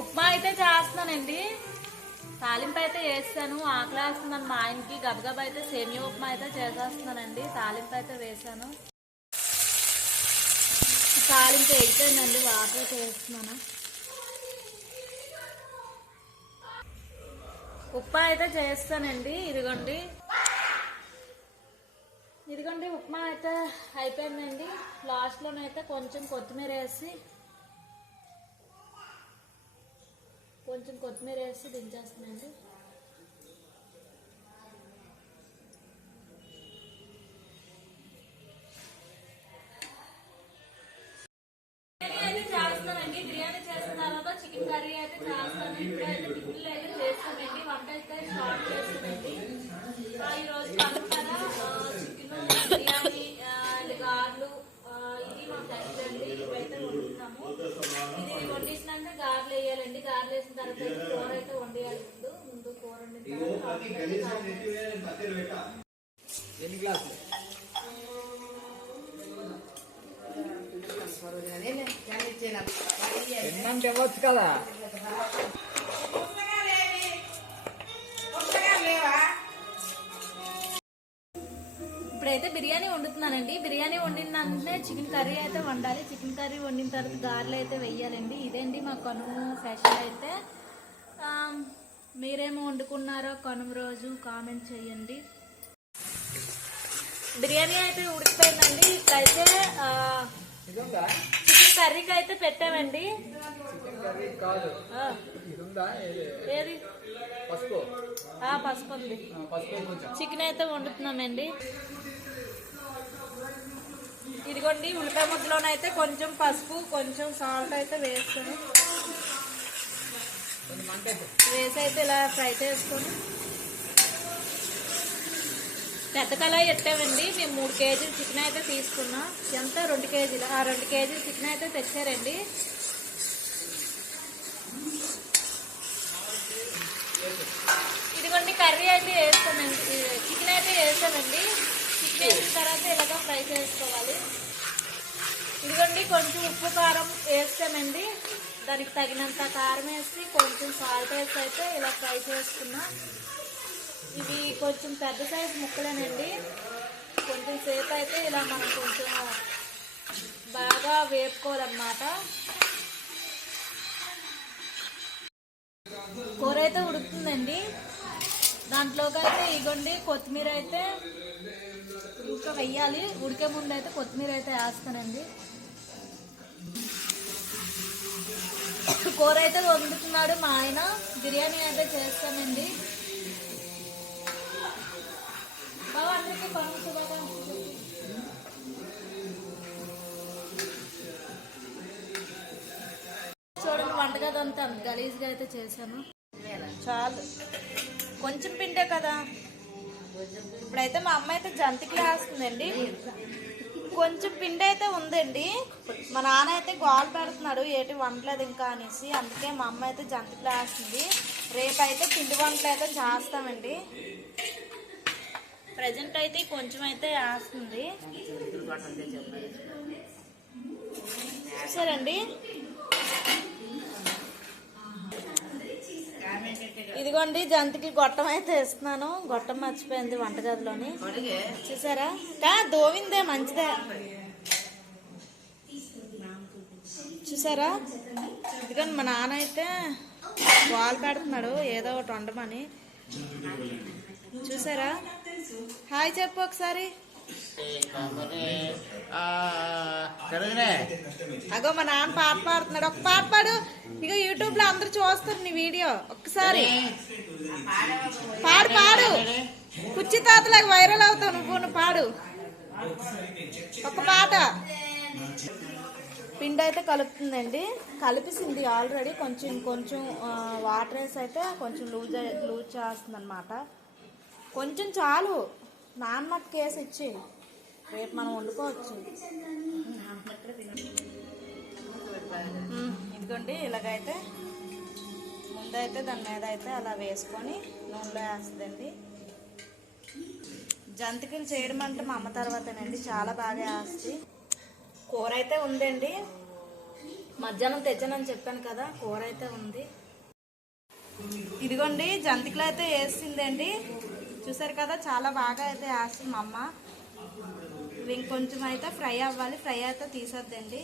ఉప్మా అయితే చేస్తున్నానండి. తాలింపు అయితే వేస్తాను ఆకలి వేస్తున్నాను మా ఆయనకి గబగబ అయితే సేమియా ఉప్మా అయితే చేసేస్తున్నానండి. తాలింపు అయితే వేసాను తాలింపు వేయిపోయిందండి వాటర్ చేస్తున్నాను వేస్తున్నాను. ఉప్మా అయితే చేస్తానండి ఇదిగోండి. ఇదిగోండి ఉప్మా అయితే అయిపోయిందండి. లాస్ట్లోనైతే కొంచెం కొత్తిమీర వేసి కొంచెం కొత్తిమీర వేసి దించేస్తున్నాను బిర్యానీ అయితే బిర్యానీ చేసిన తర్వాత చికెన్ కర్రీ అయితే చేస్తాను. ఇంకా అయితే టిఫిన్లు అయితే చేస్తానండి. వంట కూర అయితే వండేయాలి ముందు ముందు కూర వండిన తర్వాత ఎన్ని గ్లాసులు ఎన్నంటే ఇవ్వచ్చు కదా ఇప్పుడైతే బిర్యానీ వండుతున్నానండి. బిర్యానీ వండిన వెంటనే చికెన్ కర్రీ అయితే వండాలి. చికెన్ కర్రీ వండిన తర్వాత గారెలు అయితే వెయ్యాలండి ఇదేంటి మా కనుమ స్పెషల్ అయితే. మీరేమో వండుకున్నారో కనుమ రోజు కామెంట్ చేయండి. బిర్యానీ అయితే ఉడికిపోయిందండి. ఇట్లయితే చికెన్ కర్రీకి అయితే పెట్టామండి. ఏది? పసుపు. ఉంది. చికెన్ అయితే వండుతున్నామండి. ఇదిగోండి ఉల్లిపాయ ముద్దలోనైతే కొంచెం పసుపు కొంచెం సాల్ట్ అయితే వేస్తాను వేసి. అయితే ఇలా ఫ్రై చేసుకొని పెద్ద కళాయి ఎట్టామండి? మేము మూడు కేజీలు చికెన్ అయితే తీసుకున్నాం. ఎంత? రెండు కేజీలు? ఆ రెండు కేజీలు చికెన్ అయితే తెచ్చారండి. ఇదిగోండి కర్రీ అయితే వేస్తామండి. చికెన్ అయితే వేస్తామండి. చికెన్ వేసిన తర్వాత ఇలాగ ఫ్రై చేసుకోవాలి. ఇదిగోండి కొంచెం ఉప్పు కారం వేసి దానికి తగినంత కారం వేసి కొంచెం సాల్ట్ వేసి అయితే ఇలా ఫ్రై చేసుకున్నా. ఇవి కొంచెం పెద్ద సైజు ముక్కలేనండి. కొంచెం సేపు అయితే ఇలా మనం కొంచెం బాగా వేపుకోవాలన్నమాట. కూర అయితే ఉడుకుతుందండి. దాంట్లోకి అయితే ఇగోండి కొత్తిమీర అయితే ఇంకా వెయ్యాలి. ఉడికే ముందు అయితే కొత్తిమీర అయితే వేస్తానండి. కూర అయితే వండుతున్నాడు మా ఆయన. బిర్యానీ అయితే చేస్తానండి. బాబా అందరికీ పనులు శుభాకాంక్షలు చూడండి వంటగది అంతా గలీజ్గా అయితే చేశాను. చాలు. కొంచెం పిండే కదా. ఇప్పుడైతే మా అమ్మ అయితే జంతికి వేస్తుందండి. కొంచెం పిండి అయితే ఉందండి. మా నాన్న అయితే గోల్ పెడుతున్నాడు ఏటి వంటలేదు ఇంకా అనేసి. అందుకే మా అమ్మ అయితే జంతికి వేస్తుంది రేపు అయితే పిండి వంటలు అయితే చేస్తామండి. ప్రజెంట్ అయితే కొంచెం అయితే వేస్తుంది. చూసారండి? ఇదిగోండి జంతికి గొట్టం అయితే ఇస్తున్నాను గొట్టం మర్చిపోయింది వంటగదిలోని. చూసారా? కా దోవిందే మంచిదే. చూసారా? ఇదిగోండి మా నాన్న అయితే బాల్ పెడుతున్నాడు ఏదో ఒకటి వండమని. చూసారా? హాయ్ చెప్పు ఒకసారి. అగో మా నాన్న పాట పాడుతున్నాడు. ఒక పాట పాడు. ఇక యూట్యూబ్లో అందరు చూస్తారు నీ వీడియో. ఒక్కసారి. పాడు పాడు. కుర్చీ తాతలాగా వైరల్ అవుతావు నువ్వు నువ్వు పాడు. ఒక పాట. పిండి అయితే కలుపుతుందండి. కలిపిసింది ఆల్రెడీ కొంచెం కొంచెం వాటర్ వేసి అయితే కొంచెం లూజ్ లూజ్ చేస్తుంది అనమాట కొంచెం చాలు. నాన్నమట్టు కేసు ఇచ్చి రేపు మనం వండుకోవచ్చు. ఇదిగోండి ఇలాగైతే ముందైతే దాని మీద అయితే అలా వేసుకొని నూనెలో వేస్తుందండి. జంతికలు చేయడం అంటే మా అమ్మ తర్వాతేనండి చాలా బాగా వేస్తుంది. కూర అయితే ఉందండి. మధ్యాహ్నం తెచ్చానని చెప్పాను కదా కూర అయితే ఉంది. ఇదిగోండి జంతికలు అయితే వేసిందండి. చూసారు కదా చాలా బాగా అయితే వేస్తుంది మా అమ్మ. ఇంకొంచెం అయితే ఫ్రై అవ్వాలి. ఫ్రై అయితే తీసొద్దండి.